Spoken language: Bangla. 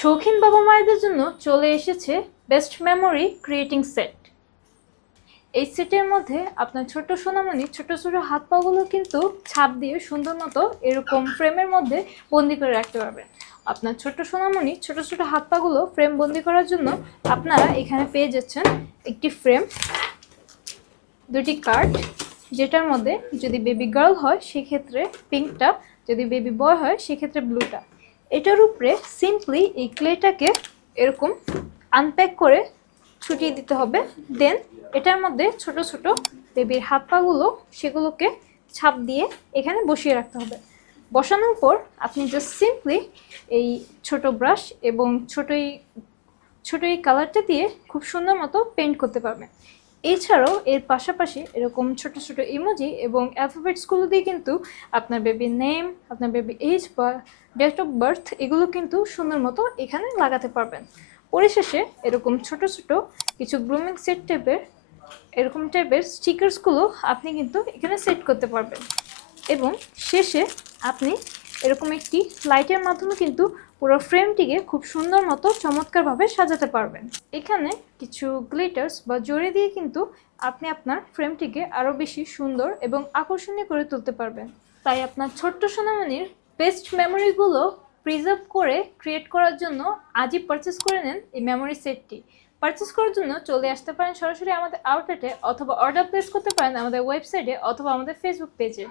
শৌখিন বাবা মায়েদের জন্য চলে এসেছে বেস্ট মেমোরি ক্রিয়েটিং সেট। এই সেটের মধ্যে আপনার ছোট সোনামণি ছোট ছোট হাত পাগুলো কিন্তু ছাপ দিয়ে সুন্দর মতো এরকম ফ্রেমের মধ্যে বন্দি করে রাখতে পারবেন। আপনার ছোট সোনামণি, ছোট ছোট হাত পাগুলো ফ্রেম বন্দি করার জন্য আপনারা এখানে পেয়ে যাচ্ছেন একটি ফ্রেম, দুটি কার্ড, যেটার মধ্যে যদি বেবি গার্ল হয়, সেক্ষেত্রে পিঙ্কটা যদি বেবি বয় হয়, সেক্ষেত্রে ব্লুটা এটার উপরে সিম্পলি এই ক্লেটাকে এরকম আনপ্যাক করে ছুটিয়ে দিতে হবে। দেন এটার মধ্যে ছোট ছোট বেবির হাত পাগুলো সেগুলোকে ছাপ দিয়ে এখানে বসিয়ে রাখতে হবে। বসানোর পর আপনি জাস্ট সিম্পলি এই ছোট ব্রাশ এবং ছোট এই এই কালারটা দিয়ে খুব সুন্দর মতো পেন্ট করতে পারবেন। এছাড়াও এর পাশাপাশি এরকম ছোট ছোট ইমোজি এবং অ্যালফাবেটসগুলো দিয়ে কিন্তু আপনার বেবির নেম আপনার বেবি এজ বা ডেট অফ বার্থ এগুলো কিন্তু সুন্দর মতো এখানে লাগাতে পারবেন। পরিশেষে এরকম ছোট ছোট কিছু গ্রুমিং সেট টাইপের এরকম টাইপের স্টিকার্সগুলো আপনি কিন্তু এখানে সেট করতে পারবেন। এবং শেষে আপনি এরকম একটি লাইটের মাধ্যমে কিন্তু পুরো ফ্রেমটিকে খুব সুন্দর মতো চমৎকারভাবে সাজাতে পারবেন। এখানে কিছু গ্লিটার্স বা জড়ি দিয়ে কিন্তু আপনি আপনার ফ্রেমটিকে আরও বেশি সুন্দর এবং আকর্ষণীয় করে তুলতে পারবেন। তাই আপনার ছোট্ট সোনামণির বেস্ট মেমোরিগুলো প্রিজার্ভ করে ক্রিয়েট করার জন্য আজই পারচেস করে নেন এই মেমোরি সেটটি পারচেস করার জন্য চলে আসতে পারেন সরাসরি আমাদের আউটলেটে অথবা অর্ডার প্লেস করতে পারেন আমাদের ওয়েবসাইটে অথবা আমাদের ফেসবুক পেজে